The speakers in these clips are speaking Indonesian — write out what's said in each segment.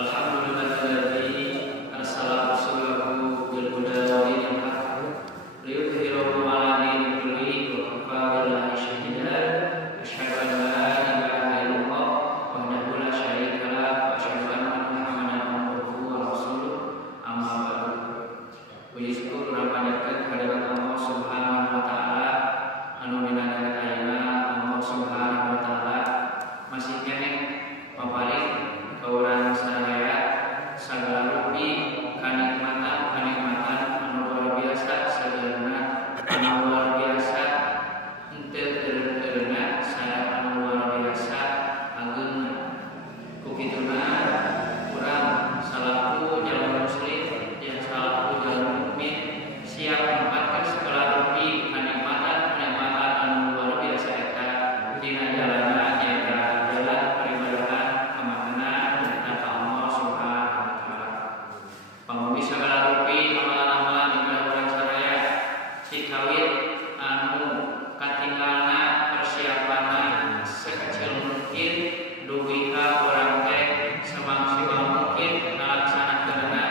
Alhamdulillahilladzi arsala rasulahu bil huda wa dinil haqq liyudhhirahu 'ala dini kullihi wa kafaa billahi shahida. Asyhadu an la ilaha illallah wahdahu la syarika lah wa asyhadu anna Muhammadan abduhu wa rasuluh. Amma ba'du. Puji syukur panjatkeun hadirat Allah Subhanahu wa taala anu dinadegan ayeuna Allah Subhanahu wa taala masih keneh paparing ka urang sadaya sagala rupi kanikmatan anu luar biasa sajarna anu luar biasa henteu eureuna sareng anu luar biasa ageungna. Ku kituna urang salaku jalma muslim jeung salaku jalma mukmin siap mempatkeun segala rupi kanikmatan anu luar biasa eta dina jalanna nyaeta jalan peribadahan kamatenan nyaeta ka Allah Subhanahu wa taala. Pangumi sagala rupi amalan-amalan ibadah urang sadaya sikawit anu katinggalna persiapanna sekecil mungkin dugi ka urang teh semaksimal mungkin ngalaksanakeunna.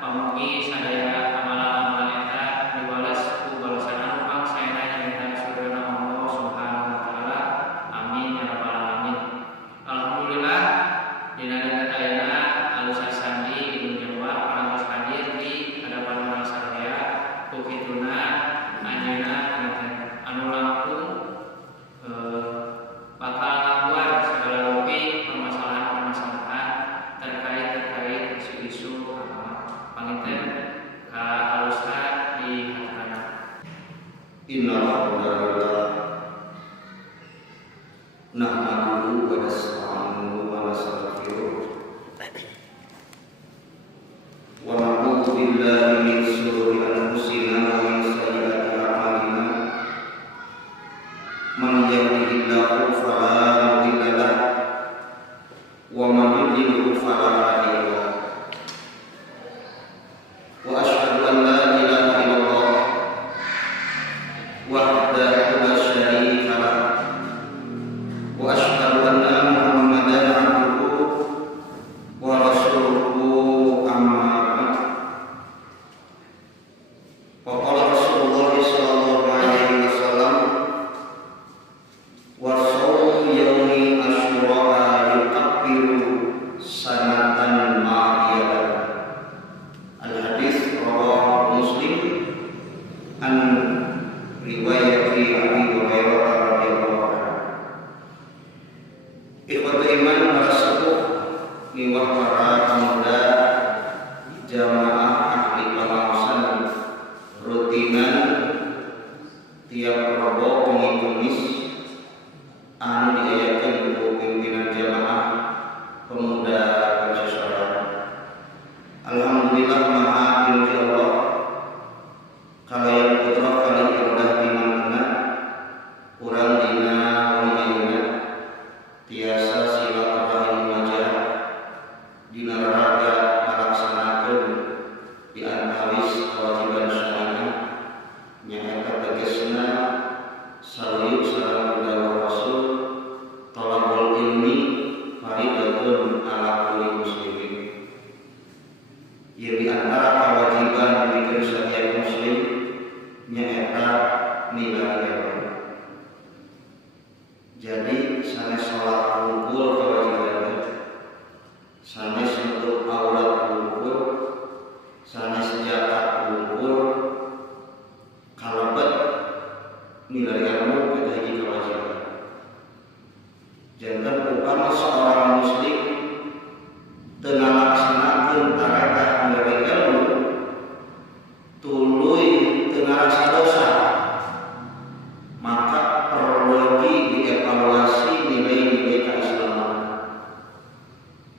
Pamugi sadaya amalan-amalan eta dibales ku balasan anu pangsaena nyaeta surgana Allah Subhanahu wa taala. Amin ya rabbal alamin. Alhamdulillah dina dekat ayeuna alus sasandi Ibnu Jabar parantos hadir di hadapan urang sadaya. Ku kituna anjeunna anu langkung bakal ngabuat segala rupi permasalahan-permasalahan terkait isu-isu agama. Panginten ka alusna di hadapan. Innal hamdalillah nahmaduhu wa nasta'inuhu wa nastaghfiruh wa na'udzu billahi min shururi anfusina wa min sayyiati a'malina. Man yahdihillahu fala mudilla lahu wa man yudlil fala hadiya lahu. Wa asyhadu an la ilaha illallah wahdahu la syarika lahu wa asyhadu anna Muhammadan abduhu wa rasuluhu. Amma ba'd. Wa qala Rasulullah sallallahu alaihi wasallam wa shawmu yaumi asyura yukaffiru sanatan ma'iyatan. Al-hadis rawahu Muslim an riwayat Abi Hurairah radhiyallahu anhu. Ikhwatul iman warahmatuh miwah para pemuda jamaah ahli pengawasan rutinan tiap Rabu wengi Kamis anu diayakeun ku pimpinan jamaah pemuda Pancasila. Alhamdulillah maha dimuji Allah kalayan putra kali indah di mana urang dina wengi ayeuna tiasa silaturahim wajah dina raraga ngalaksanakeun di antawis kewajiban syar'i nyaeta tegasna saliyut sareng dawuh Rasul talabul ilmi faridatun ala kulli muslimin. Yang di antara kewajiban diberikan setiap muslim nyaeta nilai ilmu. Jadi sanes salat wungkul kewajiban, sanes nutup aurat wungkul, sanes zakat wungkul, kalebet nilai ilmu eta hiji kewajiban. Janten upama seorang muslim teu ngalaksanakeun tarekat nilai ilmu tuluy teu ngarasa dosa, maka perlu lagi dievaluasi nilai-nilai keislaman.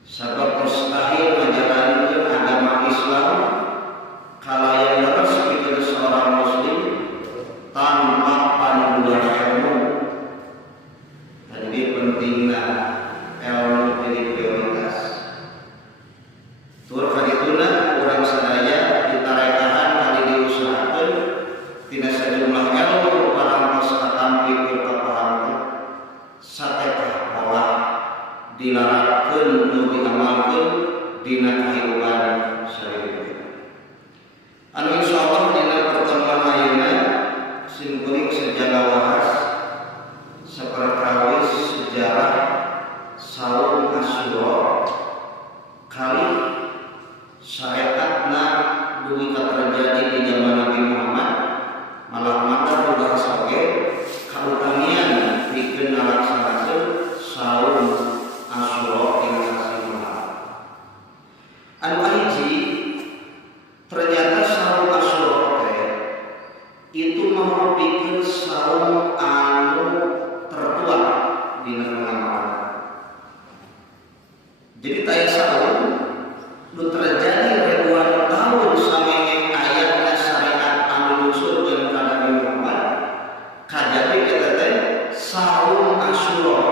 Sebab mustahil menjalankan agama Islam kalayan leres kita seorang muslim tanpa panduan ilmu. Jadi pentingnya ilmu jadi prioritas. Tur kadituna urang sadaya ditarekahan kali diusahakeun tina sejumlah ilmu parantos katampi pil kapahamkeun satekah pola dilarangkeun nu diamalkeun dina kahirupan saeutik. Anu insyaallah dina pertemuan ayeuna simkuring sejarah wahas saperkawis sejarah saum Asyura kali saekatna duwi terjadi di zaman Nabi Muhammad malah mata bahas oge kautamian pikeun ngalaksanakeun saum Asyura ing sasi Muharram. Anu hiji ternyata saum Asyura teh itu merupakan saum anu tertua di negara. Jadi taya saum nu terjadi ribuan tahun samenge ayatna syariat anu nusurkeun ka Nabi Muhammad kajadi eta teh saum Asyura.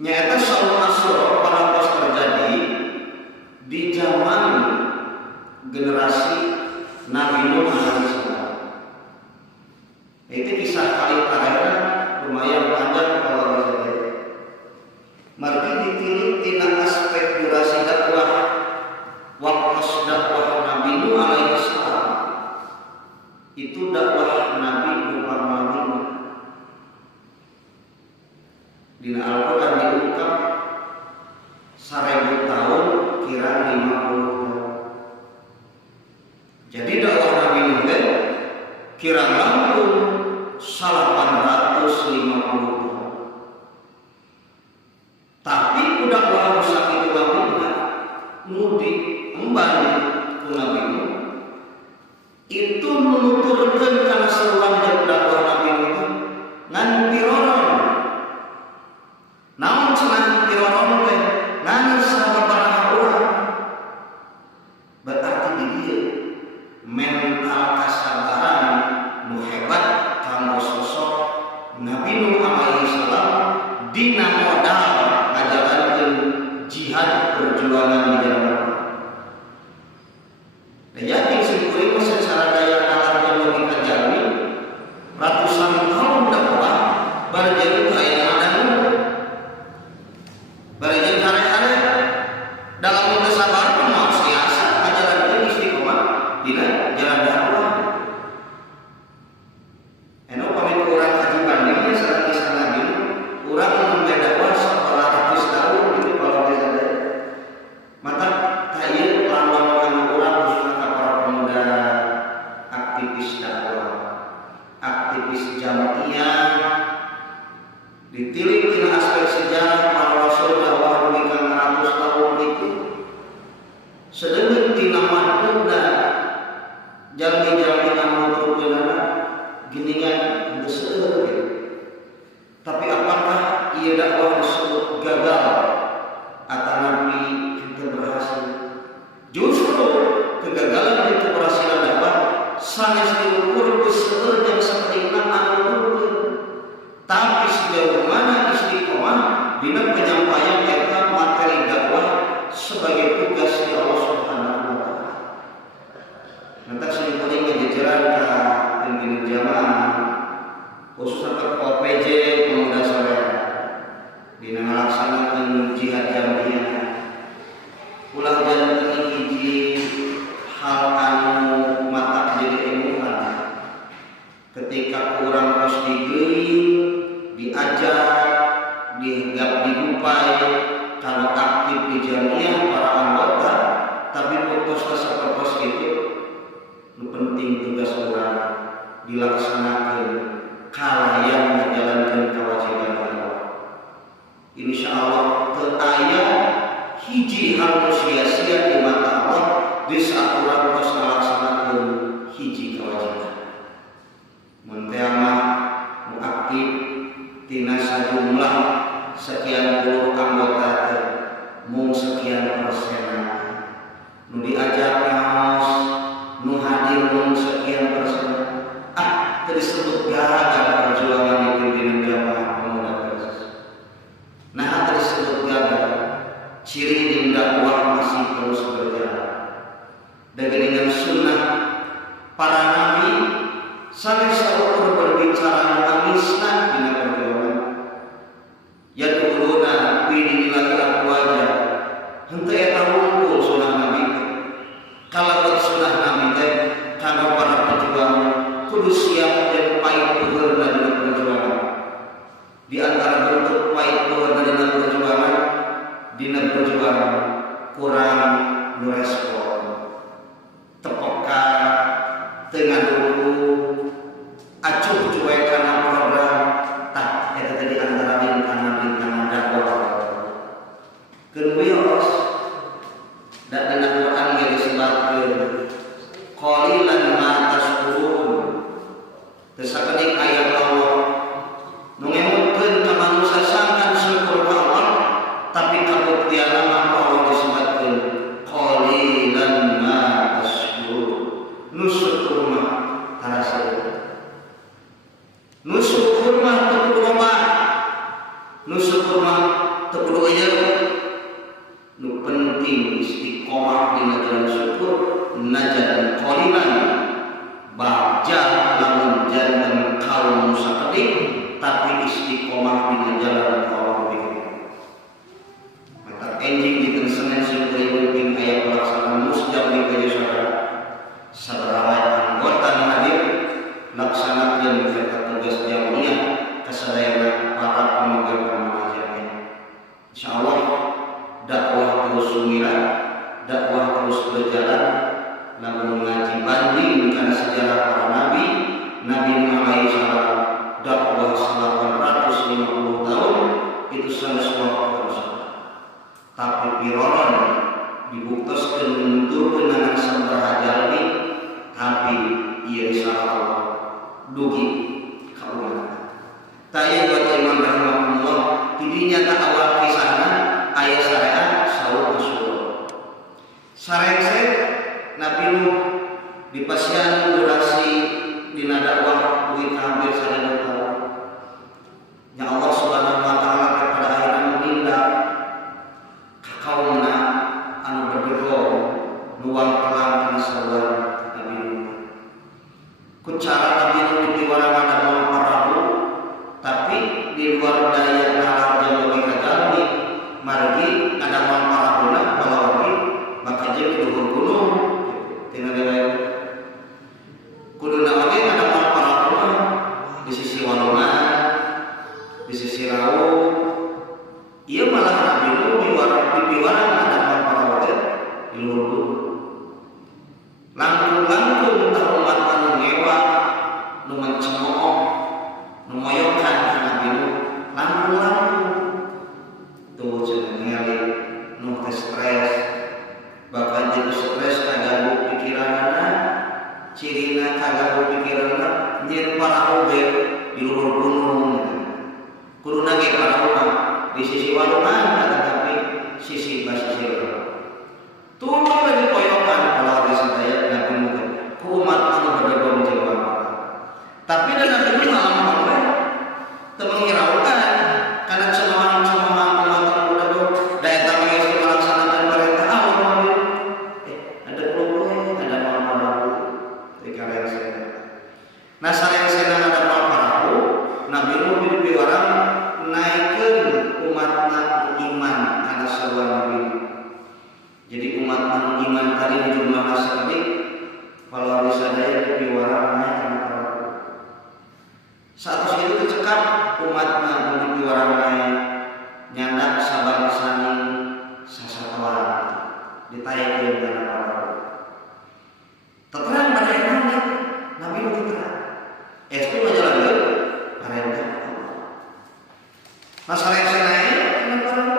Nyaeta saum Asyura parantos terjadi di zaman generasi Nabi Nuh alaihissalam. Itu kisah kali terakhir lumayan panjang kalau disebut. Mari ditilik tina aspek durasi dakwah waktu dakwah Nabi Nuh alaihissalam. Itu dakwah Nabi Nuh alaihissalam. Dina Al-Quran diungkap 1000 tahun kira 50 tahun. Jadi dakwah Nabi Nuh kira langkung 850 tahun. Tapi udah wah sakit ulama mudik emban ku Nabi Nuh itu menuturkan karena seruan dakwah Nabi Nuh ngan piroron. Namun cenah piroron teh ngan sababaraha urang. Berarti di dieu mental kasabaran nu hebat kanggo sosok Nabi Nuh alaihissalam dina modal ngajalankeun jihad perjuangan di jalan Allah. Dan yakin simkuring secara daya nalar dan logika jalmi ratusan tahun dakwah bari jadi kaya ada bari jadi hari-hari dalam kesabaran mau siasa ngajalankeun istiqomah dina jalan dakwah. Eno pamit urang haji bandingnya sareng kisah Nabi urang membeda dakwah 100 tahun itu kalau bisa ada. Mata kayu lambang anak urang khususnya para pemuda aktivis dakwah, aktivis jamaiyah ditilik tina aspek sejarah para rasul dakwah demi 100 tahun itu sedengkeun tina maduna jalmi-jalmi anu nuturkeunana geningan geus seueur. Tapi apakah ieu dakwah disebut gagal atau Nabi itu berhasil? Justru kegagalan itu keberhasilan dakwah sanes diukur ku seueur jeung saperina anu nuturkeun. Tapi sejauh mana istiqomah dina penyampaian eta materi dakwah sebagai tugas dari Allah Subhanahu wa taala. Nanti simkuring jajaran ka pimpinan jamaah khususnya ketua PJ Pemuda Soleh dina ngalaksanakeun jihad jamiah ulah janten hiji hal anu mata jadi emukan ketika urang tos digeuing diajak dihenggap diupai kalau aktif di jamiah para anggota tapi putus sapertos itu nu penting tugas urang dilaksanakeun kalayan menjalankan kewajiban Allah. Insyaallah teu aya hiji hal sia-sia di mata Allah di saat urang tos ngalaksanakeun hiji kewajiban. Mun teh mah nu aktif tina sajumlah sekian puluh anggota teh mung sekian persen. Nu diajak ngaos nu hadir mung sekian persen. Disebut gagal perjuangan di pimpinan jamaah pemuda Persis. Nah, disebut gagal ciri dakwah masih terus berjalan. Dengan sunnah para nabi sampai seukur berbicara amisna dengan perjuangan. Yaduluna syukur mah teu kudu loba. Nu syukur mah teu kudu aya. Nu penting istiqomah dina jalan syukur najan qalilan bagja lamun janten kaum sakedik tapi istiqomah dina jalan Allah lebih. Mata enjing di Senin Syukur ping aya pelaksanaan musjab di Kajasara sabaraha anggota hadir laksanakeun eta tugas jamiah kasadayana para pamagar pamajian. Insyaallah dakwah terus sumira, dakwah terus berjalan, lamun ngaji banding karena sejarah para nabi, Nabi Muhammad SAW dakwah 850 tahun itu sanes waktu terus. Tapi piroron dibuktikan menunturkeun nana sabaraha jalmi, tapi ieu risalah Allah dugi ka umat. Taya buat Imam rahimahullah tidinya ta awal kisahna aya syariat saur usul. Sareng Nabi Nuh dipasihan durasi dina dakwah duit hampir 1000 tahun. Ya Allah Subhanahu wa taala pada akhirna menindak ka kaumna anu berdoa nuang pelang kana saluar Nabi Nuh. Ku cara Nabi Nuh dipiwaragan dalam parahu tapi di luar daya nalar jalmi kajalmi margi ada parahuna balawati maka jadi luhur gunung tina dewek kudu naon ge ada parahuna di sisi walungan di sisi laut ieu malah Nabi Nuh dipiwaragan ada parahu di luhur gunung langkung-langkung tah umat anu ngewa nu mencemooh nu moyokan ka Nabi Nuh langkung-langkung tuh cenah ningali nu teh stres bahkan jadi stres kaganggu pikiranna cirina kaganggu pikiranna nyeun parahu ge di luhur gunung kuduna ge parahu di sisi walungan tetapi sisi basisir tuh lagi poyokan kalau di sadaya Nabi Nuh ku umat anu berdoa menjawab tapi dan Nabi Nuh malah mengapa teu menghiraukan karena cemahan-cemahan umat anu berdoa daya tanggung geus melaksanakan perintah Allah ada problem ada parahu dikalian saya nah sareng-sareng ada parahu Nabi Nuh dipiwarang naikeun umatna iman kana saluar Nabi Nuh. Jadi umat anu iman tadi jumlahna sakedik kalau disadaya dipiwarang naik kana parahu. Saat itu kecekap umat anu dipiwarang naik nyandak sabar saning sasatuan ditayekeun kana parahu. Terang pada enak Nabi Nuh terang. Itu majalah perintah Allah. Masalah yang naik kana parahu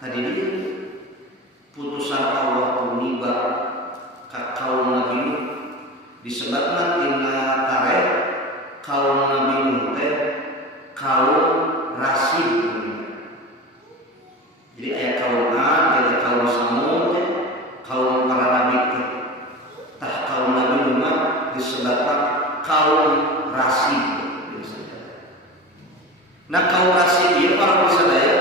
tadi dia putusan Allah tumiba ka kaum Nabi Nuh disebabna dina tarikh kaum Nabi Nuh teh kaum rasid. Jadi aya kaum Ad, aya kaum Samud, kaum para nabi teh. Tah kaum Nabi Nuh mah disebabna kaum rasid. Nah kaum rasid ieu para sadaya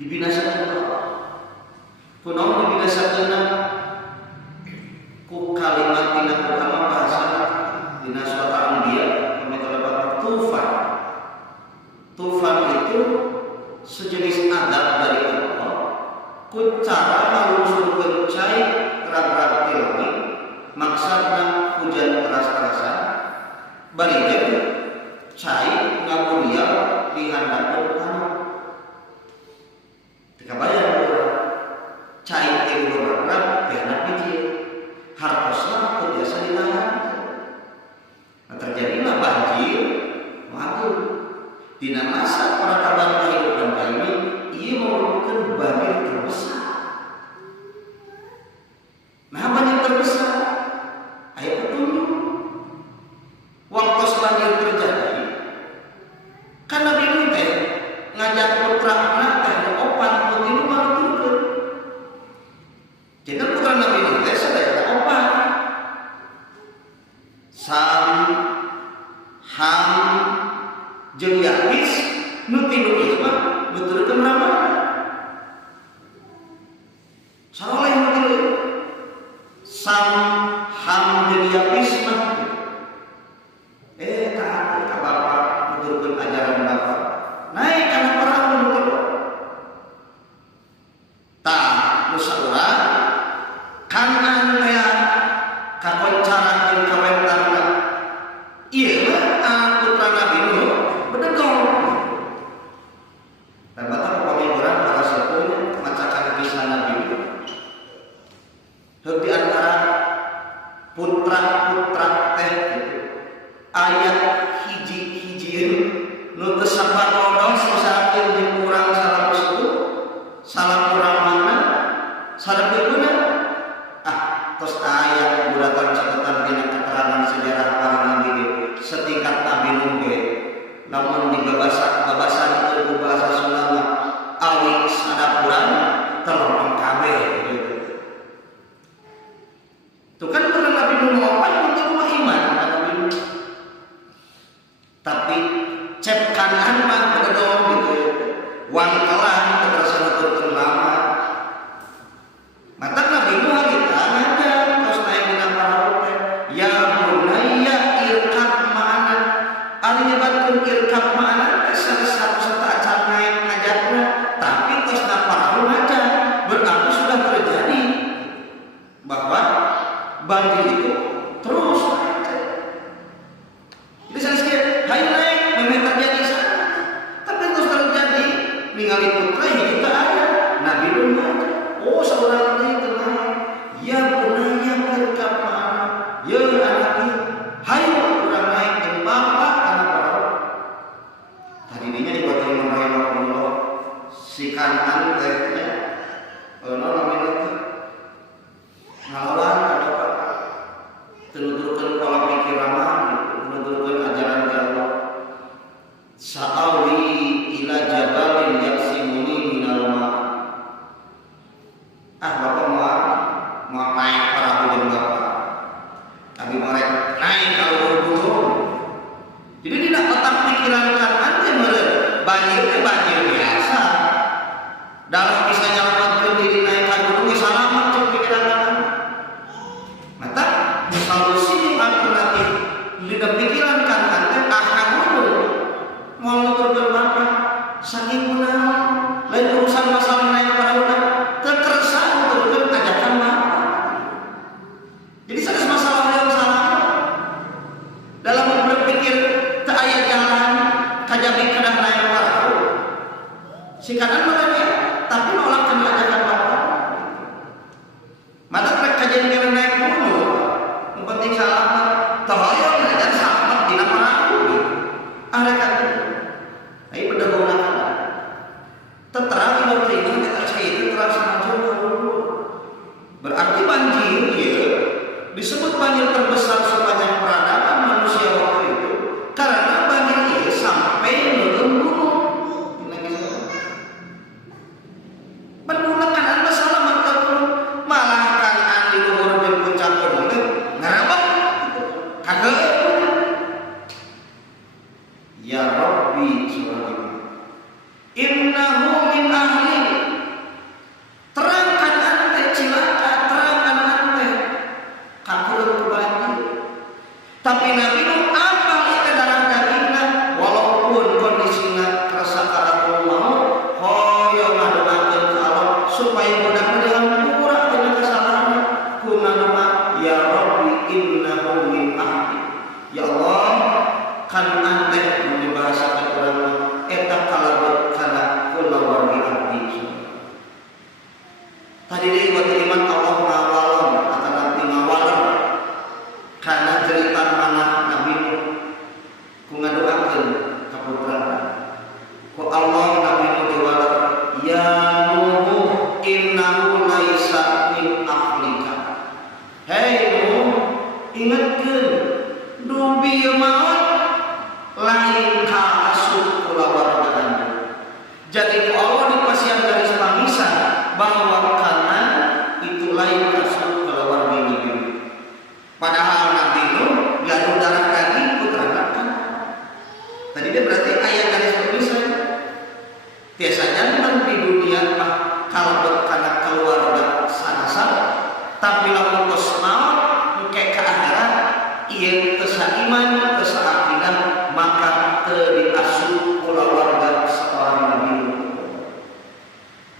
dibinasakeun Allah. Kunaon dibinasakeunna ku kalimat tina Quran bahasa dina surat Al-Anbiya kami terdapat tufan. Tufan itu sejenis adab dari Allah ku cara ngalungsurkeun cai terang-terang ti langit maksudna hujan teras-terasan barijeun cai ngaburial di handapeun tanah. Teu kabayang cai teh urang teh anak biji hartosna teu biasa ditahan. Nah terjadilah banjir waduh dina masa peradaban kehidupan kami ieu merupakan banjir terbesar. Nah banjir terbesar aya petunjuk waktu banjir terjadi kan Nabi Nuh teh ngajak putrana teh opan putih maluturkeun. Jadi putra Nabi Nuh teh sadaya opan. Sam, Ham, namun di babasan itu bahasa Sunda awi sadapuran telur kabeh gitu. Itu kan karena Nabi Nuh apa untuk rumah iman kan Nabi Nuh. Tapi cep kanan mah kedong gitu. Wangkalan terasa turun lama. Mata Nabi Nuh harita ngajar tos naik dina perahu teh. Ya bunayya irkab ma'ana. Ari nyebatkeun irkab ma'ana teh satu acan naik ngajarna, tapi tos na perahu ngajar. Berarti sudah terjadi bahwa banjir itu terus ada. Jadi saya sekir, hai naik, memang terjadi sana. Tapi terus terjadi, ningali putra kita ada, Nabi Nuh ada. Oh seorang ini tenang, ya bunanya berkap mana, ya anaknya, hai orang naik dan bapak anak perahu. Tadi ini dibuat Imam Rahimahullah, si kanan tehnya, namanya ngalawan ada apa? Tenudurkan pola pikiran, tenudurkan ajaran Allah. Sa'awi ila jabalin yaksimuni minal ma'. Bapak mau naik perahu dengan bapak. Tapi mereka naik kalau gunung. Jadi tidak otak pikiran kan ante meureun. Banjir biasa. Dalam bisa nyelamatkan diri naik ke gunung selamat cek pikiran kan. Mata solusi alternatif di dalam pikiran kan ante akan mundur. Mau nuturkeun bapak saking kunaon lain urusan masalah naik perahu terkersa nuturkeun ajakan bapak. Jadi sanes masalah yang salah dalam berpikir teu aya jalan kajabi kedah naik perahu. Si kanan mereka tapi nolak kena ajakan bapak. Mata rek kajian naik gunung. Yang penting selamat. Tohoyong ngajar selamat dina perahu. Arek kan. Ai pedagogna kana. Terang waktu itu kita cai itu terlaksana dulu. Berarti banjir ya disebut banjir terbesar sepanjang peradaban manusia waktu itu karena banjir itu sampai nurun gunung. Menggunakan anda selamat kalau malah kan andi luhur dan puncak gunung ngarabak kagak. Ya Rabbi subhanahu innahu min ahli. Terangkan ante cilaka, terangkan ante kakuleun banjir. Tapi Nabi Nuh apa itu darah dagingna walaupun kondisinya kerasa karakul maut hoyong ngadoakeun ka Allah supaya budakna dihampura dengan kesalahan kunaon ya Rabbi innahu min ahli. Ya Allah kan ante dibahasakan urang eta kalebet kana kulawargi abdi. Tadi deui waktu iman Allah ngawalon atau Nabi ngawalon karena cerita mana Nabi Nuh ku ngadoakeun ka putrana. Ku Allah Nabi Nuh diwalon ya Nuh innahu laisa min ahlika. Hei Nuh ingatkeun dubi maut lain ka asup kulawarga anda. Jadi Allah dipasihan garis pamisah bahwa karena itu lain asup kulawarga Nabi. Padahal Nabi Nuh gaduh darah daging putra kan. Tadi dia berarti ayat garis pamisah. Tiasa nyaman di dunia mah kalebet kana keluarga sanasa, tapi lamun tos maut engke ka akhirat ieu teu saiman teu saakidah maka teu diasup kulawarga seorang Nabi.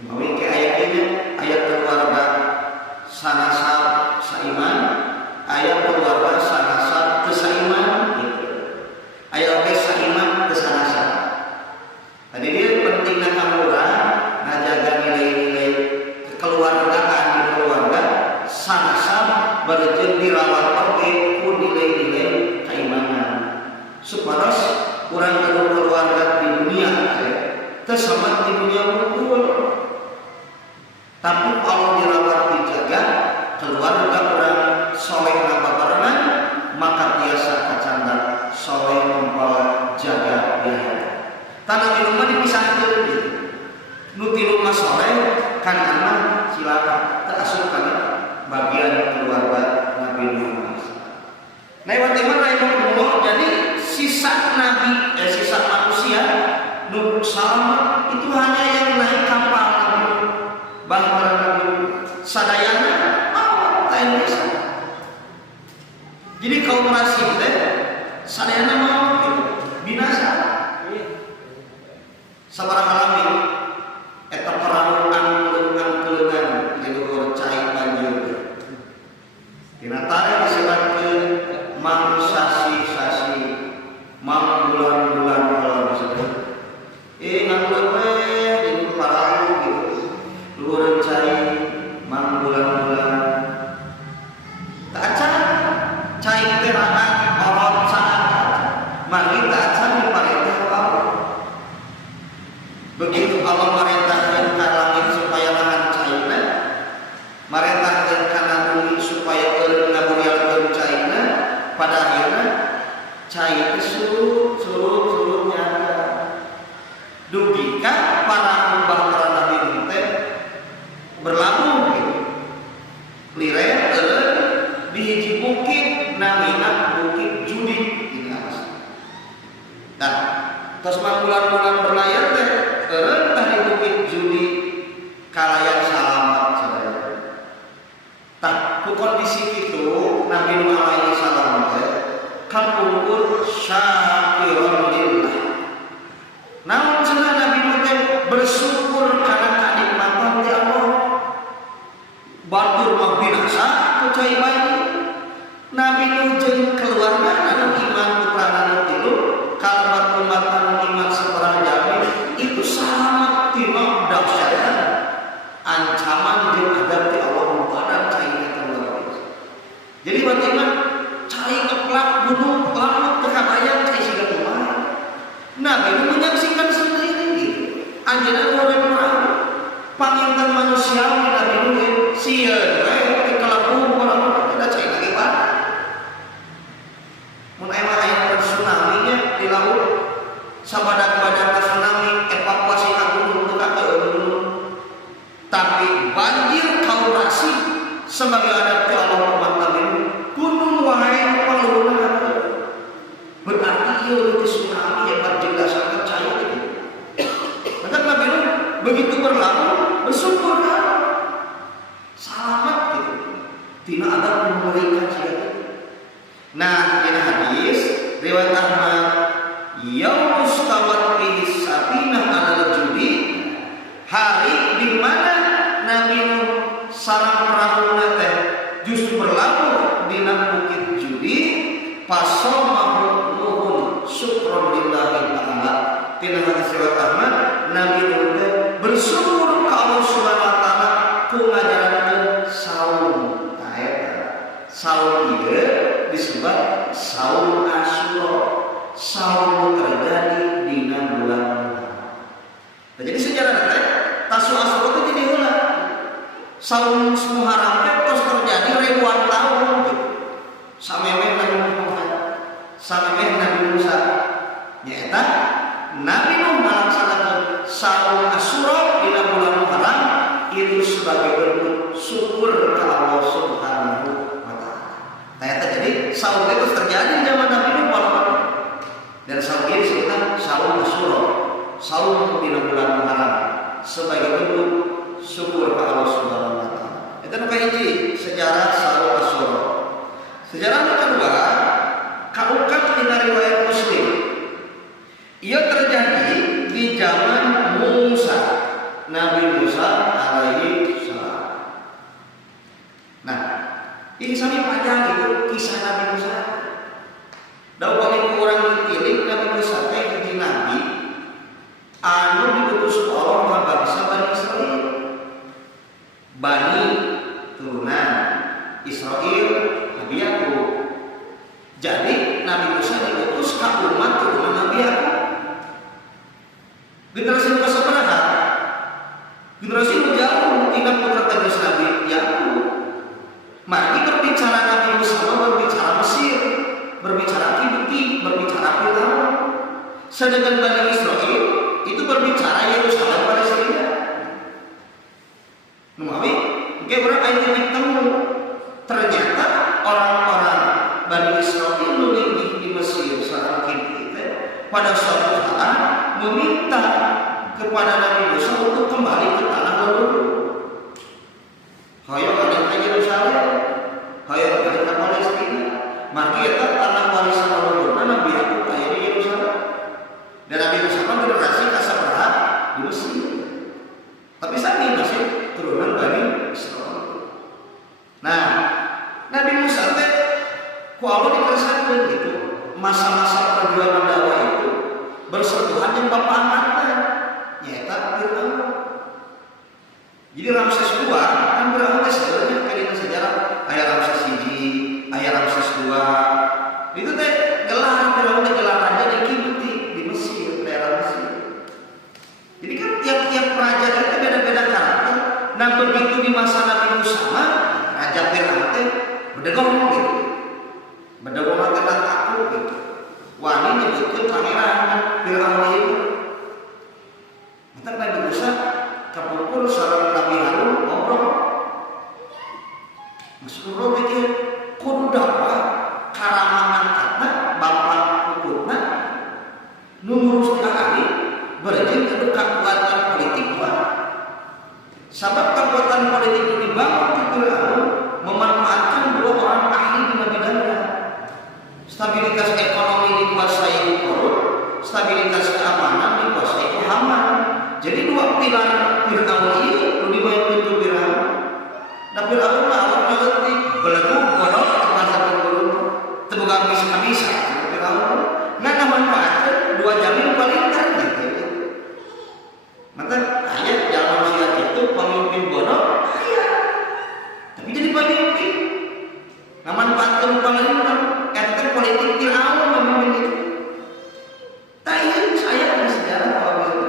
Mawi ke ayat ini ayat keluarga sanasa saiman, ayat keluarga sanasa teu saiman gitu. Ayat ge saiman teu sanasa. Tadi dia pentingna kamura ngajaga nilai-nilai kekeluargaan di keluarga sanasa berejeun dirawat oge ku nilai-nilai keimanan. Supados urang anu keluarga di dunia teh sama di dunia unggul. Tapi kalau dirawat dijaga keluarga urang soleh nababarengan maka biasa kacanda soleh mempel jaga ya. Tanah minum dipisahkan gitu. Nu tilu mah soleh kan anak silakan terasup kana bagian keluarga Nabi Muhammad. Nah, iman rahimahullah, jadi sisa manusia nu selamat itu hanya yang naik kapal Nabi bahwa Nabi sadayana tak Indonesia. Jadi kaum Rasyid sadayana mau binasa. Sabaraha lami eta perang angkeungan di cai banjir. Dina tare disebutkeun mang sasi mang bulan-bulan kalau disebut. Ngaluan we di parang gitu. Luhur cai mang bulan-bulan. Tak acan cai terakan orot saat. Manggi tak acan di parentah Allah. Begitu Allah merintahkan ke langit supaya lahan cairna, merintahkan kana bumi supaya eureun ngaburialkeun cairna, pada akhirnya cair surut-surutnya dugi ka para bahtera Nabi teh berlabuh gitu. Liret eureun di hiji bukit namina Bukit Judi ini asli. Nah, tos bulan-bulan berlayar teh eureun tah di Bukit Judi kalayan salamat sadaya. Tah ku kondisi kitu Nabi Nuh alaihi salam teh kapungkur syakiron lillah. Namun cenah Nabi Nuh teh bersyukur karena kenikmatan ti Allah. Batur mah binasa ku cai bayi. Nabi Nuh jeung keluarga anu iman putrana nu tilu kalabat umat anu iman saperang jami itu selamat tina dahsyatan ancaman jeung adab ti Allah Subhanahu cai eta luar biasa. Jadi bagaimana cai keplak gunung laut teu kabayang cai siga kumaha. Nabi Nuh menyaksikan sendiri anjeunna urang perang panginten manusiawi Nabi Nuh sieun we teu kalapung urang teh cai lagi bae. Mun aya tsunami nya di laut sabadak-badak tsunami evakuasi ka gunung teu kakeun. Tapi banjir kaum Rasyid sebagai adab ti Allah umat Nabi gunung wae paluhurna berarti ieu tsunami hebat jeung dasarna cair itu. Maka Nabi begitu berlalu bersyukur selamat gitu. Tina adab mengerikan siapa. Nah, ini hadis riwayat Ahmad, yaum mustawat bihi safinah ala judi, hari di mana Nabi Nuh sareng perahuna teh justru berlabuh di Bukit Judi, pasomahu nuhun syukron lillahi ta'ala. Tina hadis riwayat Ahmad, Nabi Nuh teh bersyukur ka Allah Subhanahu wa taala ku ngajarankeun saum. Nah, eta saum ieu disebut saum Asyura. Saum terjadi di bulan Muharram. Nah, jadi sejarah teh tasu Asyura itu jadi heula. Saum Muharram teh tos terjadi ribuan tahun gitu. Samemeh Nabi Muhammad, samemeh Nabi Musa. Nyaeta Nabi Nuh melaksanakan saum Asyura di bulan Muharram itu sebagai bentuk syukur kepada Allah Subhanahu wa taala. Ternyata jadi saum itu terjadi di zaman Nabi Nuh dan saum ini disebutkan saum Asyura, saum di bulan Muharram sebagai bentuk syukur kepada Allah Subhanahu wa taala. Itu hiji sejarah saum Asyura. Sejarah yang kedua, kaungkap di riwayat Muslim. Ia terjadi di zaman Musa, Nabi Musa alaihi salam. Nah, ini sami panjang itu kisah Nabi Musa. Da paling kurang dipilih Nabi Musa teh jadi nabi anu diutus Allah ka bangsa Bani Israil. Bani turunan Israil Nabi Yakub. Jadi Nabi Musa diutus ka umat turunan Nabi Yakub. Generasi ke seberapa? Generasi jauh tinggal putra tegas Nabi Yakub. Mari berbicara Nabi Musa berbicara Mesir, berbicara Kipti, berbicara Firaun. Sedangkan Bani Israil itu berbicara Yerusalem Palestina. Numawi, oke orang ayat ketemu ternyata orang-orang Bani Israel di Mesir saat itu pada suatu saat meminta kepada Nabi Musa untuk kembali ke tanah leluhur. Hayo balik ke Yerusalem, hayo balik ke Palestina. Maka itu tanah warisan leluhur Nabi Yakub ayat di Yerusalem. Dan Nabi Musa kan generasi kasabara di Mesir. Tapi saat ini masih turunan Bani Israel. Nah, Nabi Musa teh kalau dikesankan gitu, masa-masa perjuangan dakwah itu bersentuhan dengan bapak angkatnya, yaitu Fir'aun. Jadi Ramses II kan Fir'aun sebenarnya kayak sejarah ayat Ramses I, ayat Ramses II. Itu teh gelar Fir'aun teh gelar raja di Kipti di Mesir, daerah Mesir. Jadi kan tiap-tiap raja itu beda-beda karakter. Nah begitu di masa Nabi Musa, Raja Fir'aun teh berdegong gitu. Berdegong teh dan takut gitu. Wah ini nyebutkeun pangeran Fir'aun itu. Maka Nabi Musa kapungkur sareng Nabi Harun ngobrol. Masuk ngobrol teh kudu dakwah karamangan karena bapak hukumna nu ngurus ahli berarti itu kekuatan politik Pak. Sebab kekuatan politik ini dibangun di Fir'aun memanfaatkan dua orang ahli di bidangnya. Stabilitas ekonomi dikuasai Korun, stabilitas keamanan dikuasai Haman. Jadi dua pilar Fir'aun ini lebih banyak untuk Fir'aun. Nah Fir'aun awalnya ngerti belegu bodoh termasuk belegu terbuka bisa Fir'aun. Nah manfaatkan dua jamin paling gitu. Maka ayat dalam siat itu pemimpin bodoh ayat, tapi jadi pemimpin. Nah manfaatkan pemimpin, katakan politik Fir'aun pemimpin itu. Tapi saya di sejarah kalau gitu.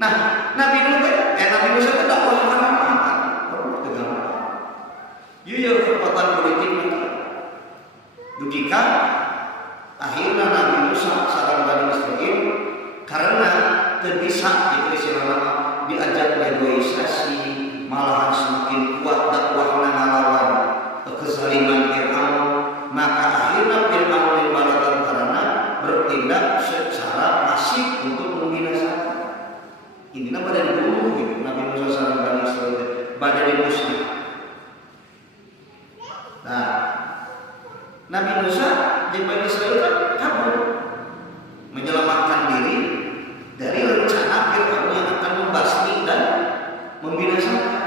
Nah Nabi Musa itu dakwah karamangan, Yuk kekuatan politik nanti. Dugikan akhirnya Nabi Musa sareng Bani Israil karena bisa diajak negosiasi, malahan semakin kuat dakwahna ngalawan kezaliman Fir'aun. Maka akhirnya Fir'aun dan bala tentarana bertindak secara masif untuk membinasakan. Ini pada dibunuh gitu. Nabi Musa sareng Bani Israil pada dimusnah. Nah, Nabi Musa dan Bani Israil kan kabur menyelamatkan diri dari rencana Fir'aun yang akan membasmi dan membinasakan.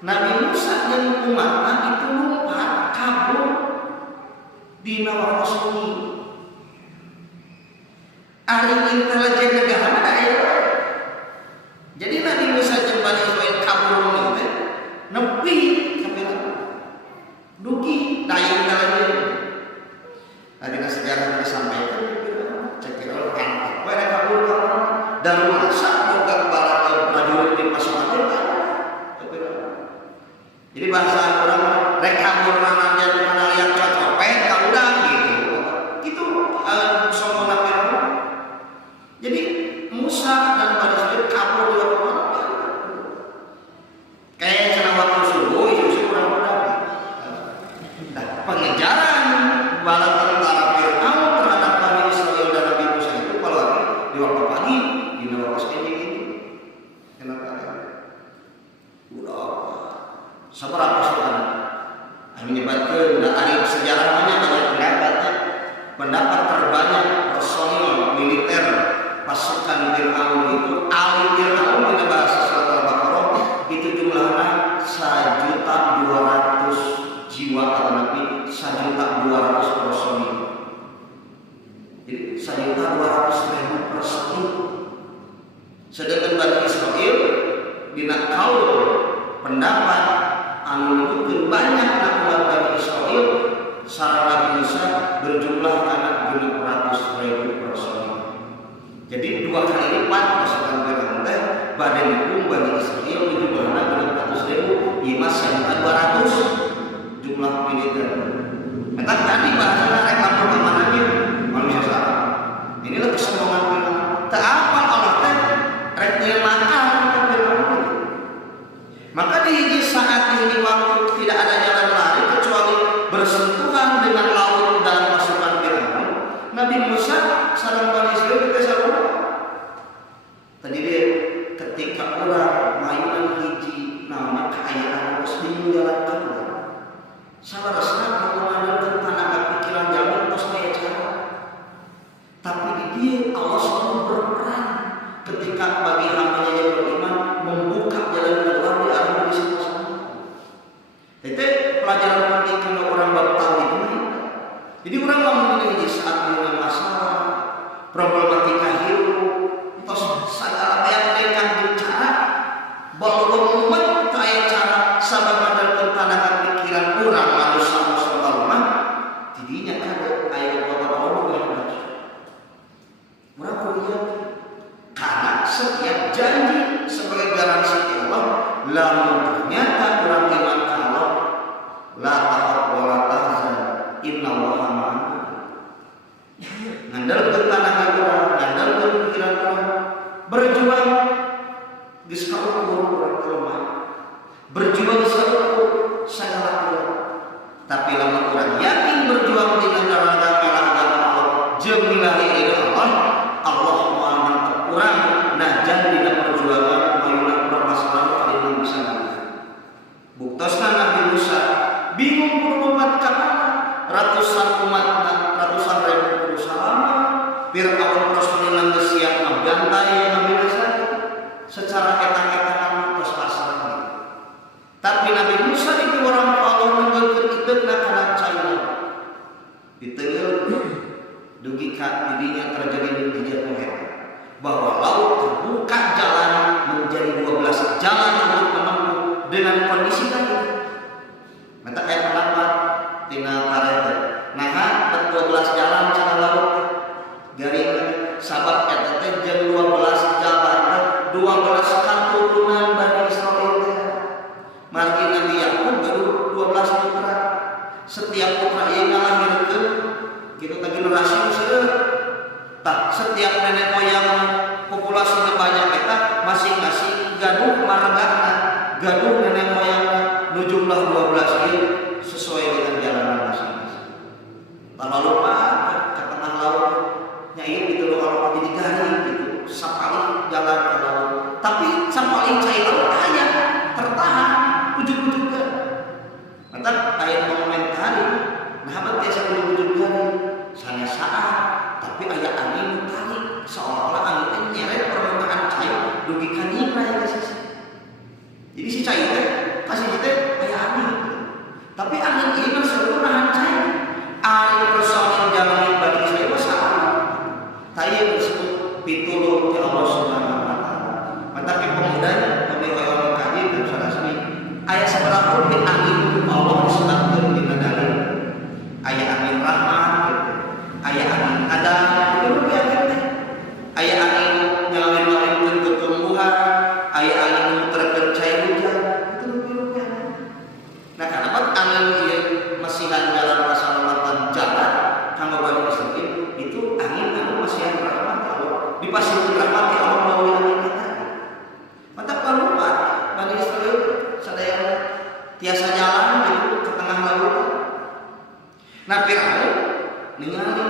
Nabi Musa dan umatnya itu lompat kabur di Nawakosoni. Ahli intelijen negara daerah. Jadi Nabi Musa dan Bani Israil kabur itu nepi ke Fir'aun. Dugi daya intelijen. Tadi sejarah disampaikan cek Fir'aun entah mereka kabur dan masa bukan bala prajurit di pasukan itu. Jadi bahasa orang mereka kabur namanya mana yang copet kaudah gitu. Itu sombong Fir'aun. Jadi Musa dan Bani Israil kabur dari mana? Kayak cenah waktu subuh itu kurang-kurang. Nah, pengejaran bala tentara Fir'aun terhadap Bani Israil dan Nabi Musa itu kalau di waktu pagi di Nawakosoni ini kenapa? Udah seberapa soal menyebabkan dari sejarahnya banyak pendapat terbanyak personil militer pasukan Fir'aun itu ahli Fir'aun di bahasa surat Al-Baqarah itu jumlahnya 1.200.000 jiwa atau nabi 1.200 personil. Jadi 1.200.000 personil. Sedangkan Bani Israil dina kaul pendapat anu banyak umat Bani Israil sareng Nabi Musa berjumlah anak 700.000 personil. Jadi dua kali lipat pasukan Fir'aun teh badan hukum Bani Israil jumlahna 700.000 ieu mah 1.200 jumlah militer. Eta tadi bahasana rek lapor ke mananya manusia salah. Inilah kesombongan Fir'aun. Tak sareng Bani Israil kita sarua. Tadi dia ketika orang mainan hiji nama keayaan terus meninggalkan salah resna mengandalkan tenaga pikiran jalan terus kaya cara. Tapi di dia Allah selalu berperan ketika bagi hamba yang beriman membuka jalan keluar di arah di sana. Itu pelajaran penting kalau orang baru tahu itu. Jadi orang ngomong di saat dengan masalah problematika hidup, terus saya yang mereka bicara bahwa umat kaya cara sama mengandalkan tenaga pikiran orang manusia sebelumnya, jadinya ada ayat kata Allah berhubung. Orang kuliah karena setiap janji sebagai garansi Allah, lamun ternyata orang iman Allah, la tahab wa la tahzan, inna Allaha ma'ana. Ngandalkeun tenaga urang, ngandalkeun pikiran urang, berjuang geus kaukur urang kelemah. Berjuang geus kaukur sagala urang. Tapi lamun urang yakin berjuang dengan rangka agama Allah, jeung milahi ridho Allah, Allah moal mantep urang najan dina perjuangan mayuna permasalahan paling bisa nangis. Buktosna Nabi Musa bingung berobat ka mana? Ratusan umat, ratusan ribu berusaha. Fir'aun personil geus siap ngebantai Nabi Musa secara ketak-ketakan terus pasrah. Tapi Nabi Musa itu orang Allah ngeulkeun iteuna kana China. Diteungel dugi ka didinya terjadi mukjizat Muhammad bahwa laut terbuka jalan menjadi 12 jalan untuk menempuh dengan kondisi tadi. Mata ayat pendapat tina kareta. Nah, 12 jalan cara laut garing sahabat eta teh jeung 12 jalan 12 katurunan Bani Israil. Margi Nabi Yakub baru 12 putra. Setiap putra ieu ngalahirkeun kitu teh generasi seueur. Tah setiap nenek moyang populasinya banyak eta masing-masing gaduh margana, gaduh nenek moyangna nu jumlah 12 ieu sesuai dengan jalan masing-masing. Lalu lupa ke tengah laut nyai gitu loh kalau jadi garing gitu sapali jalan ke laut. Tapi sapali cai laut aya tertahan ujug-ujugna. Mata aya komentari nah biasa ujug garing sana saat tapi aya angin tarik seolah-olah angin teh nyeret permukaan cai dugi ka ningna ya sih. Jadi si cai teh kasih teh aya angin. Tapi angin ini seluruh nahan cai. Ari personil jalan Bani Israil salah. Taya disebut pitulung ti Allah Subhanahu wa taala. Mantap ke pemudanya kami orang kaji dan sarasmi. Aya sabaraha pun angin Allah disebutkeun dina dalil. Aya angin rahmat, aya angin adab, itu angin teh. Aya angin nyalawin-lawinkeun tumbuhan, aya angin muterkeun cai hujan, itu angin. Nah, kenapa angin ieu masihan jalan pasalamatan jalan kanggo Bani Israil itu angin anu masihan rahmat Allah dipasieun rahmat Allah melalui angin eta. Mantap kalupa Bani Israil sadaya tiasa jalan gitu ke tengah laut. Nah, Firaun ningali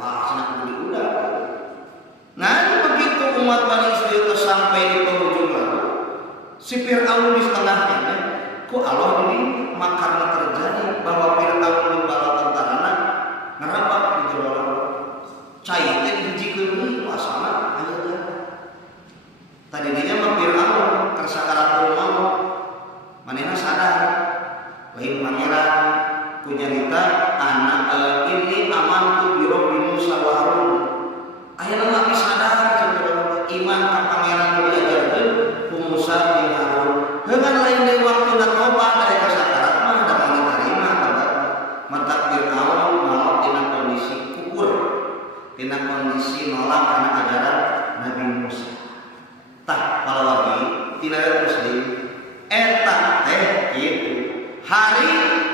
wah cenah kudu udah. Nah, begitu umat Bani Israil sampai di penghujung laut, si Firaun di setengahnya ku Allah ini makarna terjadi bahwa Firaun jeung bala tentarana ngarabak di jero laut. Cai teh dijikeun deui wasana aya jalan. Tadi dinya mah Firaun keur sakaratul maut. Manehna sadar lain pangeran ku nyarita anak ini amantu bi rabbi Musa wa Harun. Ayeuna mah sadar iman ka pangeran nu diajarkeun ku Musa jeung Harun. Heungan lain deui waktuna tobat dari kasakarat mah da mantarima tobat. Mata Firaun maot dina kondisi kufur, dina kondisi nolak kana ajaran Nabi Musa. Tah palawagi tina muslim eta teh kitu. Hari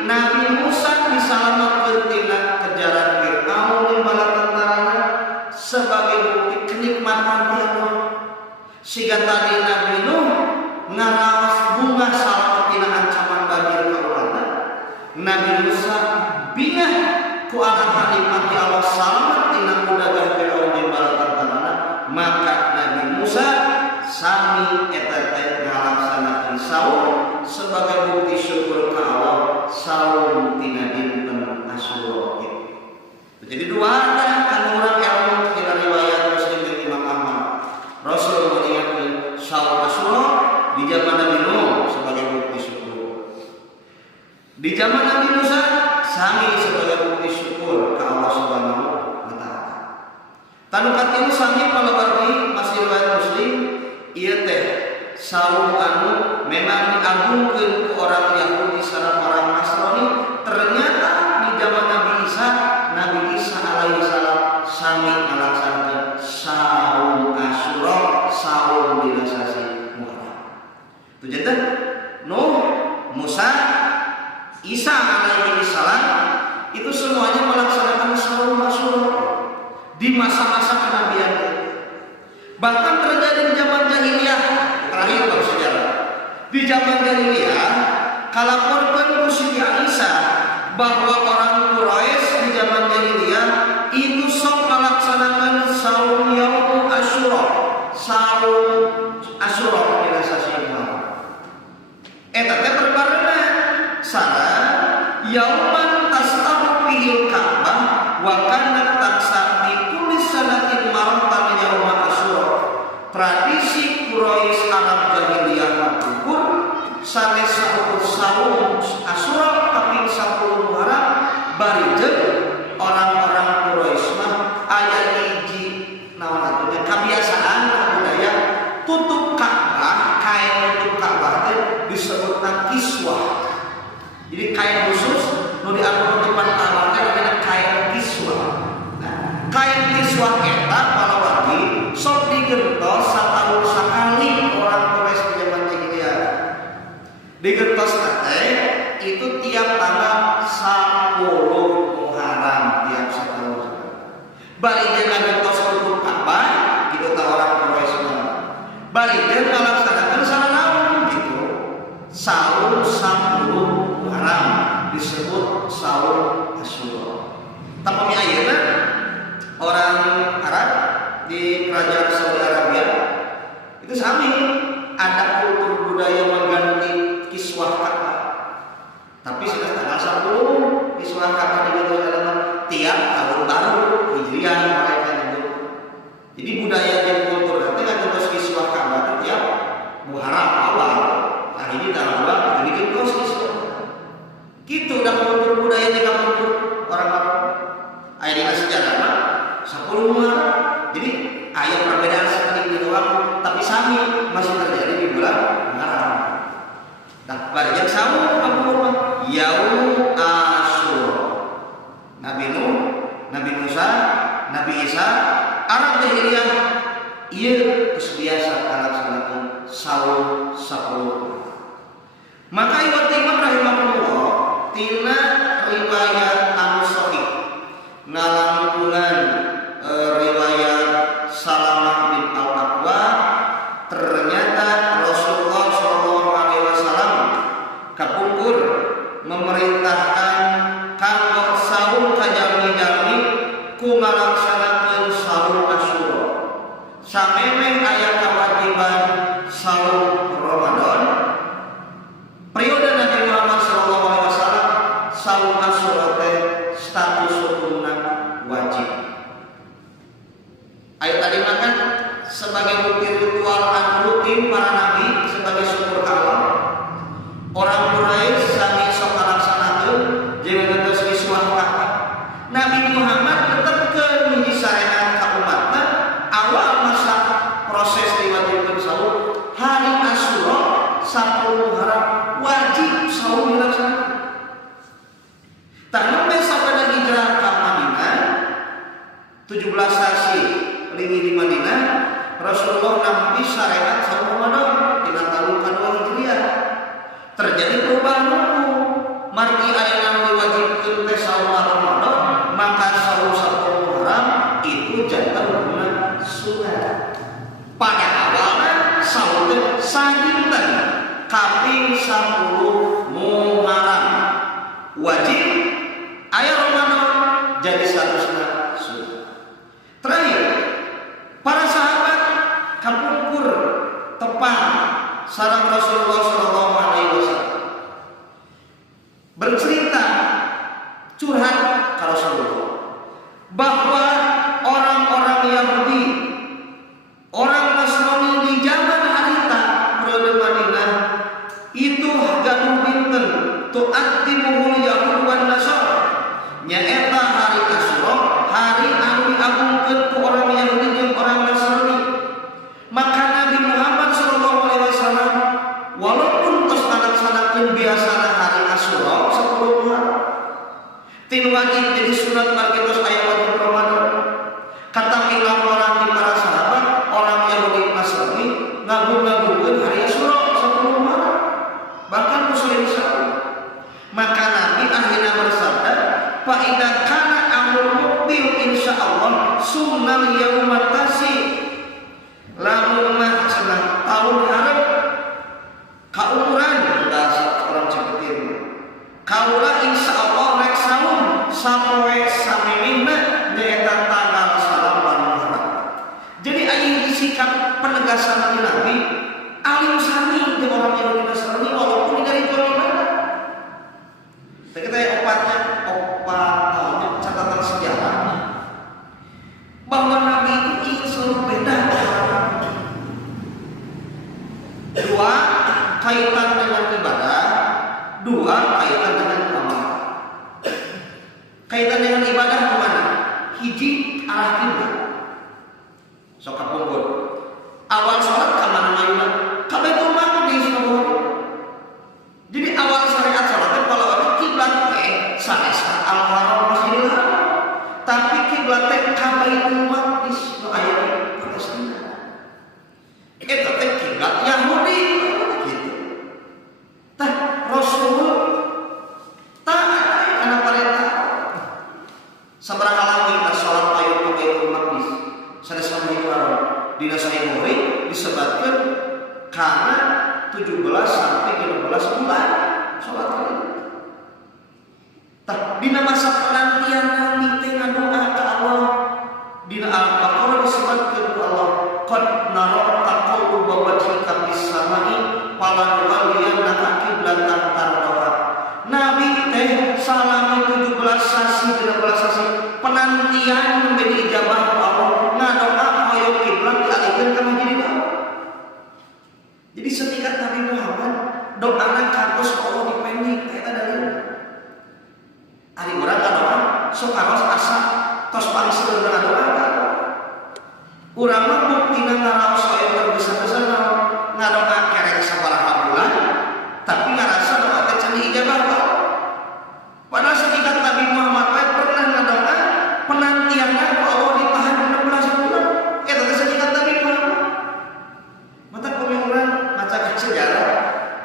Nabi Musa disalamatkeun tina kejaran Firaun jeung bala tentarana sebagai bukti kenikmatan Allah. Siga tadi Nabi Nuh ngaraos bunga salamet tina ancaman banjir ka urangna. Nabi Musa bingah ku akan nikmat Allah salamet tina kudagah Firaun jeung saum tina dinten Asyura. Jadi dua ada kan orang ilmu dina riwayat Muslim dan Imam Ahmad. Rasul mengingatkan saum Asyura di zaman Nabi Nuh sebagai bukti syukur. Di zaman Nabi Musa sami sebagai bukti syukur ke Allah Subhanahu wa taala. Tanu katin sami palawargi masih riwayat Muslim ieu teh saum anu memang diagungkeun ke orang Yahudi sareng orang Nasrani. Ternyata di zaman Nabi Isa alaihi salam sami ngalaksanakeun saum Asyura, saum dina sasi Muharram. Tujuan Nuh, Musa, Isa alaihi salam itu semuanya melaksanakan saum Asyura di masa-masa kenabian. Bahkan terjadi di zaman jahiliyah. Terakhir bersejarah. Di zaman jahiliyah, kalaporkan Siti Aisyah bahwa orang Quraisy di zaman jahiliyah itu sok melaksanakan saum yaum Asyura, saum Asyura di sasi Muharram. Eta teh berbarengan sareng yauman tastaru fil Ka'bah wa kanat taksa fi kulli sanatin maratan yaum Asyura. Tradisi Quraisy Arab jahiliyah makukur sanes saum Asyura kaping 10 Muharram barijeun orang-orang Quraisy mah aya hiji naon atuh kebiasaan budaya tutup Ka'bah, kain tutup Ka'bah teh disebutna kiswah. Jadi kain khusus nu dianggo depan Ka'bah teh namanya kain kiswah. Nah, kain kiswah eta palawargi sok digentos satahun sakali orang Quraisy di zaman jahiliyah. Digentos teh itu tiap tanggal 10 Muharram tiap setahun sekali. Bari jeung ngagentos tutup Ka'bah kitu tah orang Quraisy mah. Bari jeung ngalaksanakeun saranaon gitu. Saum 10 Muharram disebut saum Asyura. Tapi ayeuna orang Arab di kerajaan Saudi Arabia itu sami ada kultur budaya mengganti kiswah Ka'bah. Tapi sudah tanggal 10 kiswah Ka'bah diganti adalah tiap tahun baru Hijriah mereka itu. Jadi budaya dan kultur nanti kan terus kiswah Ka'bah tiap Muharram awal. Nah ini tanggal 2 bikin terus kiswah. Gitu udah kultur budaya di kampung orang Arab. Ayeuna sejarah mah 10 Muharram. Jadi ayat perbedaan sedikit doang, tapi sami masih terjadi di bulan Muharram. Nah, barijeun saum apa yaum Asyura. Nabi Nuh, Nabi Musa, Nabi Isa, Arab jahiliyah ieu geus biasa ngalaksanakeun saum 10. Maka Imam rahimahullah tina riwayat anu sahih ngalangkungan riwayat Salamah bin Al-Aqwa, ternyata Rasulullah SAW kapungkur memerintahkan kanggo saum ka jalmi-jalmi ku ngalaksanakeun saum Asyura. Samemeh aya kewajiban saum Ramadan. Periode Nabi Muhammad SAW saum Asyura teh status hukumna wajib. Ayo tadi makan sebagai bukti ritual anu rutin para nabi sebagai syukur ke Allah. Orang Quraisy sami sok ngalaksanakeun jeung ngeuntos kiswah Ka'bah. Nabi Muhammad tetepkeun hiji sarehat ka umatna awal masa proses diwajibkeun saum hari Asyura 10 Muharram wajib saum dilaksanakeun. Tanpa sabada hijrah ka Madinah 17 sasi lingi di Madinah Rasulullah nampi syariat saum Ramadan dina tahun kedua Hijriah. Terjadi perubahan hukum. Margi aya diwajibkeun teh saum Ramadan, maka saum 10 Muharram itu jantan hukumna sunat. Pada awalnya saum teh sadinten kaping 10 Muharram wajib, aya Ramadan jadi statusna sunat. Terakhir, para sahabat kapungkur tepang sareng Rasulullah SAW bercerita tu'attimuhul yahud wan nasara. Nyaeta hari Asyura, hari anu diagungkeun ku orang Yahudi jeung orang Nasrani. Maka Nabi Muhammad sallallahu alaihi wasallam walaupun tos anak-anakkeun biasana hari Asyura 10 Muharram, tin wajib jadi sunat margi tos aya wajib Ramadan. Kata ilang orang di para sahabat, orang Yahudi Nasrani ngagung-ngagungkeun hari Asyura 10 Muharram. Bahkan muslim sahabat. Maka Nabi akhirnya bersabda, fa idza kana amrul muqbil insyaallah sunnal yaumat tasi. Lamun mah cenah tahun hareup kaumuran bahasa orang Cipetir. Kaula insyaallah rek saum sapoe samemehna nyaeta tanggal 9 Muharram. Jadi aya sikap penegasan Nabi alim sami jeung orang Yahudi Nasrani walaupun dari golongan. Kita opatnya catatan sejarah bahwa Nabi itu ingin selalu beda. Dua, kaitan dengan ibadah. Dua, kaitan dengan amal. Kaitan dengan ibadah kemana? Hiji arah kiblat. Sok kapungkur. Awal salat ka mana mayuna? Ka Baitul Maqdis. Jadi awal syariat salat kalau ada kiblat sanes al-haram Masjidil Haram. Tapi kiblat teh ka Baitul Maqdis nu aya di Palestina. Eta teh kiblat Yahudi gitu. Tah Rasul taat kana perintah. Sabaraha lagi kita salat aya ka Baitul Maqdis. Sanes Masjidil Haram dina Sahih Bukhari disebutkeun kana 17 sampai 16 bulan salat kali. Tah dina masa penantian Nabi teh ngadoa ka Allah. Dina Al-Baqarah disebutkeun ku Allah, qad nara taqalluba wajhika fis samai falanwalliyannaka qiblatan tardaha. Nabi teh salama 17 sasi 13 sasi penantian memberi ijabah ku Allah ngadoa hoyong kiblat dialihkeun ka Masjidil Haram. Jadi setiap Nabi Muhammad doana kantos Allah dipendek eta dalil. Ari urang ngadoa sok karos asa tos pangseun ngadoa. Urang mah buktina ngaraos aya terbesar-besar ngadoa kerek sabaraha bulan tapi ngarasa doa teh can diijabah. Padahal setiap Nabi Muhammad pernah ngadoa penantianna ku Allah ditahan 16 bulan. Eta teh setiap Nabi Muhammad. Mata kumaha urang maca sejarah,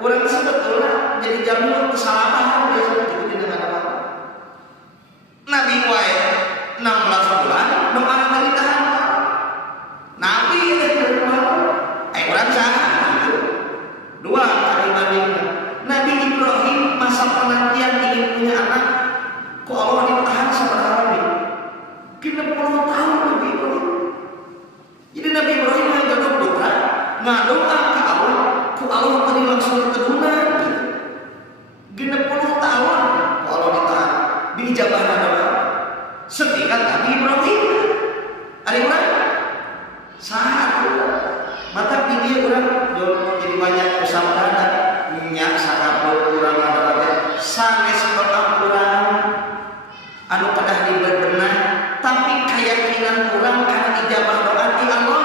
urang sebetulna jadi jamu kesalahan biasa gitu dengan apa. Nabi wae 16 bulan doa dari tahan. Nabi urang saha gitu. Dua kali bandingna. Nabi Ibrahim masa penantian ingin punya anak ku Allah ditahan sabaraha lagi? 30 tahun Nabi Ibrahim. Jadi Nabi Ibrahim yang jodoh putra ngadoa ke Allah, ku Allah beri langsung keturunan. 60 tahun ku Allah ditahan, diijabah doa. Setiap Nabi Ibrahim, ada orang satu mata dia orang jadi banyak pesawat minyak sakapur kurang ada sanes orang anu kedah dibebenah tapi keyakinan orang karena ijabah doa di Allah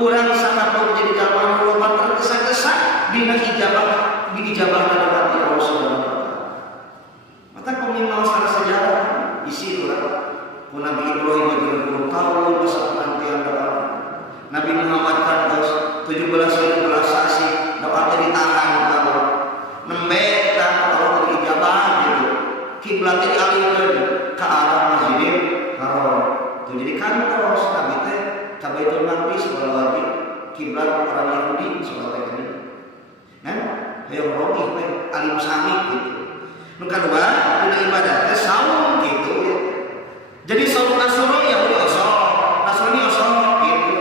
orang sakapur jadi zaman lupa tergesa-gesa dina ijabah diijabah doa di Allah Subhanahu wa taala. Mata peminal sejarah isi orang Nabi Ibrahim 30 tahun masa penantian doa. Nabi Muhammad kantos 17 sasi doa ditahan Allah. Nembe dan Allah diijabah gitu. Kiblat dialihkeun ke arah Masjidil Haram. Tuh jadi kantos Nabi teh ka Baitul Maqdis wajib kiblat orang Yahudi salat teh. Nah, hayang rogi teh alim sami gitu. Nu kadua dina ibadah teh saum gitu ya. Jadi saum Asyura Yahudi Asyura, Nasrani Asyura gitu.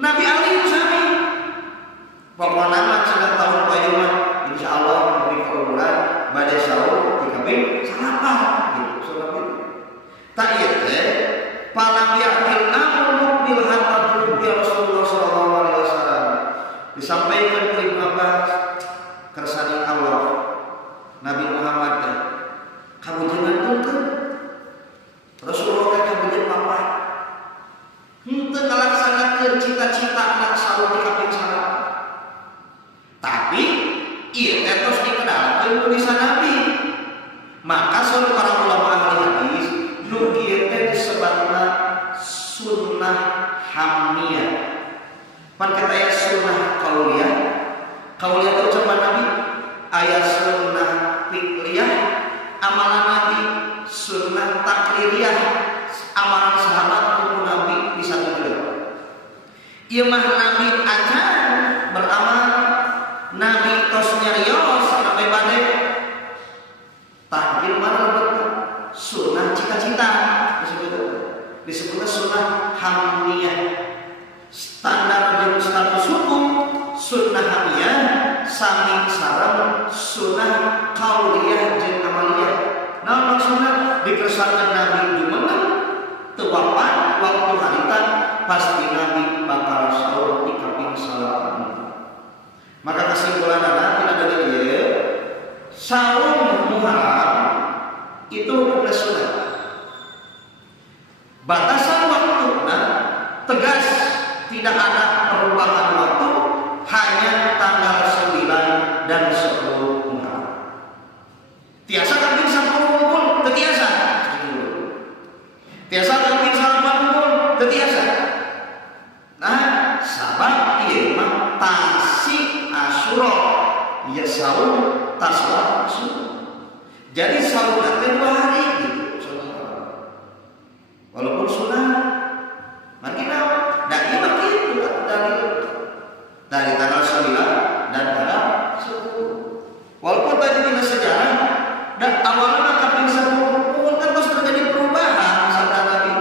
Nabi Ali sami. Pokona mah cenah tahun payungan insyaallah di bulan badai saum dikabeh salapah gitu. Salat itu. Tak ieu teh palam yakin amru bil hatta ya Rasulullah sallallahu alaihi wasallam. Disampaikan ke Ibnu Abbas kersani Allah. Nabi Muhammad Pan kita aya sunnah kauliyah. Kauliyah itu ucapan Nabi, aya sunnah fiqliyah, amalan Nabi, sunnah takririyah, amalan sahabat kumpul Nabi di satu juga. Ieu mah Nabi ajar beramal, Nabi tos nyarios sampai bade tahdir mana lebetna sunnah cita-cita disebutnya sunnah hamniyah. Standar jeung status hukum sunnah hamniyah sami sareng sunnah qauliyah jeung amaliyah. Nah maksudna dikersarkan Nabi jumeneng teu wapan waktu harita pasti Nabi bakal saur di kaping salapan. Maka kesimpulan anak tidak ada dia saum Muharram itu hukumnya sunnah. Batasan waktu tegas, tidak ada perubahan waktu, hanya tanggal 9 dan 10 Muharram. Tiasa kambing 10 kumpul, tetiasa. Tiasa kambing 8 kumpul, tetiasa. Nah, sabab ieu mah tasik Asyura, ya saum taswa Asyura. Jadi saum teh 2 hari gitu. Walaupun sunnah, makina dan ini begitu dari tanggal 9 dan tanggal 10. Walaupun tadi kita sejarah dan awalnya kaping 10 kan terus terjadi perubahan sabda Nabi.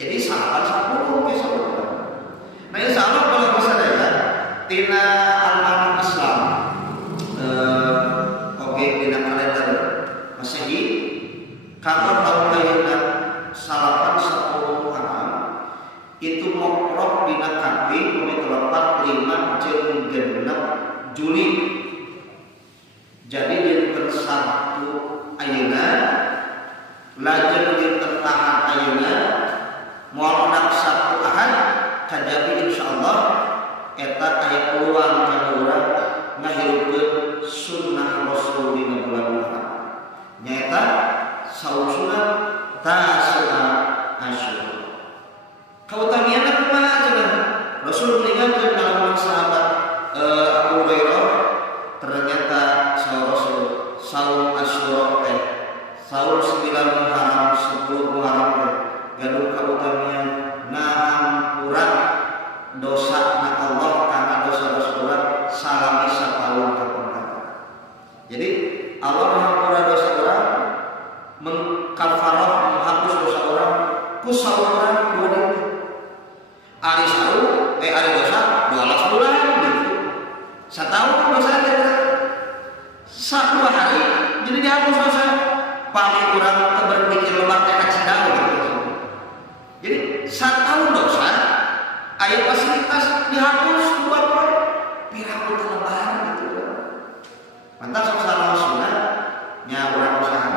Jadi sahabat 10 ke 10. Nah insya Allah kalau bisa daya tina al-manhaj Islam oke tina kalender Masehi kalau tahun lahirna salapan 10 Muharram itu mokrok dina kaping nomor 45 jeung 6 Juli. Jadi dinten Sabtu ayeuna lajeng dinten Ahad ayeuna moal nak Sabtu Ahad kajadi insyaallah eta aya peluang kana urang ngahirupkeun sunnah Rasul dina bulan Muharram. Nyaeta saum sunat Tasu'a Asyura. Kautamiana kumaha cenah? Rasul meninggalkan kalangan sahabat Abu Hurairah ternyata Rasul saum Asyura saum 9 Muharram 10 Muharram gaduh kautamian nahan urat dosa na Allah karena dosa-dosa urat salami satahun kapan. Jadi Allah mengampura dosa orang, mengkafarah menghapus dosa orang, kusau orang 2 hari. Ari saum, ari dosa 12 bulan gitu. Satahun dosa teh 1 hari jadi dihapus dosa. Paling kurang berpikir lemak teh cidau gitu. Jadi 1 tahun dosa aya fasilitas dihapus 2 poe pirang lebaran gitu. Mantap salah sunat nya urang usaha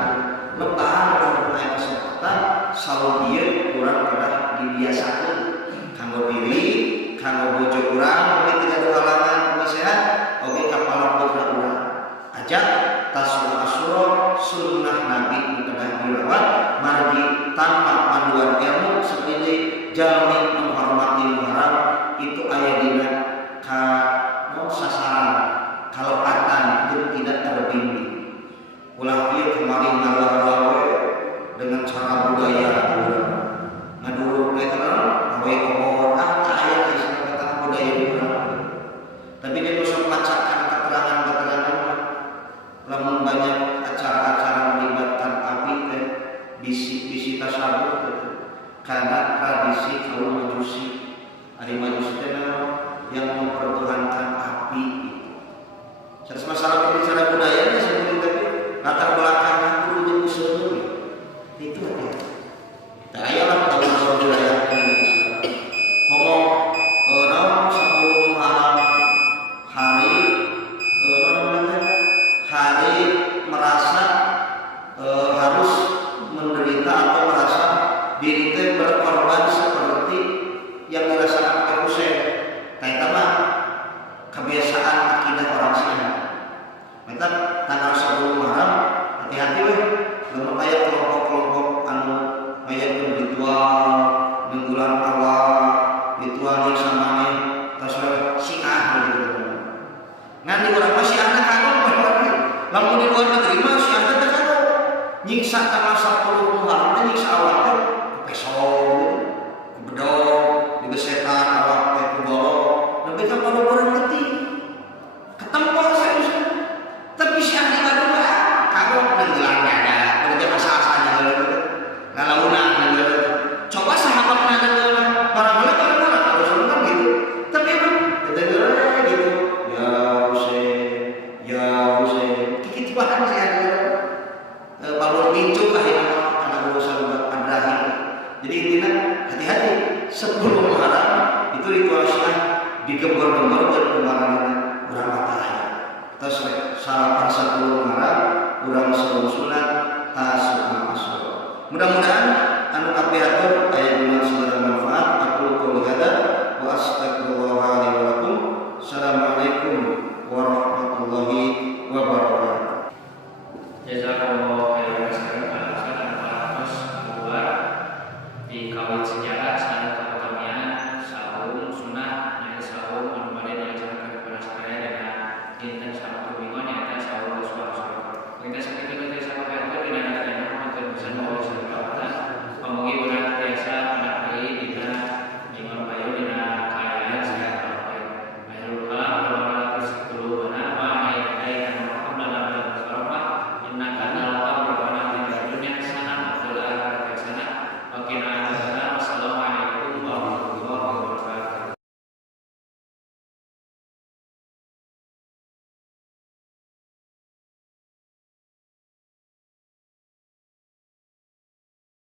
lebaran aya kesempatan saum ieu urang kada dibiasakeun kanggo diri, kanggo bojo urang oge tidak ada halangan sehat, oge kapala putra urang. Ajak Tasu'a Asyura sunnah Nabi kedah dirawat margi tanpa panduan ilmu seperti jalmi menghormati Muharram itu aya dina ka sasaran kalepatan jeung tidak terbimbing. Ulah ieu kemarin ngalah-lawe dengan cara budaya urang. Ngaduruk we teh awe obor aya istilah budaya urang. Tapi dia bisa membacakan keterangan-keterangan lamun banyak acara-acara melibatkan api teh bisi-bisi tasawuf karena tradisi kaum Majusi. Ari Majusi teh yang mempertuhankan api. Secara masalah bicara budayanya sebelum tapi latar belakangnya kudu jeung usul itu aja. Tah aya lah tahu budaya ngomong naon 10 Muharram hari hari merasa harus menderita atau merasa diri teh berkorban seperti yang dirasakan oleh Husain. Kayak apa? Kebiasaan akidah orang Syiah. Maka tanggal 10 Muharram hati-hati weh, lamun aya kelompok-kelompok anu ngayakeun ritual di bulan awal, ritual yang samane Syiah gitu. Ngan di urang mah Syiahna kagok bae. Lamun di luar negeri mah Syiahna teh kagok. Nyiksa tanggal 10 Muharram teh nyiksa awak teh peso, bedog, digesetan awak teh ku bolong. Nepi ka panu-panu leutik. Ketempo serius. Tapi Syiah di Madura kagok nenggelang dada, kerja asa-asanya geuleuh. Ngalauna nenggeuleuh. Coba sahabat nenggeuleuh, barangkali kalau kan gitu. Tapi emang nenggeuleuh gitu. Ya Hussein, kikit bahan sih ada. Balur pincuk akhirnya karena urusan Abraham. Jadi intinya hati-hati sebelum Muharram itu ritual Syiah digembor-gembor dan kemarin urang matahari. Terus sarapan sebelum Muharram, urang sebelum sunat, tasawuf masuk. Mudah-mudahan anu kapiatur aya bulan sebenarnya manfaat. Aku qouli hada wa astagfirullah li wa lakum. Assalamualaikum warahmatullahi wabarakatuh. Jazakallahu khairan sekali alasan atas keluar di kawin sejarah saat kami sahur sunnah naik sahur anu bade diajarkan kepada saya dengan dinten Sabtu Minggu nyata sahur suara. Kita sakit kita sama itu di negara kita bisa bawa sesuatu. Pamugi urang biasa menakai dina jeung bayu dina kaya sehat baik. Akhirul kalam kalau kita 10 mana apa ayat kan Muhammad dalam Al-Qur'an innaka la taqrabu min dunya sana wa fil akhirati sana wa qina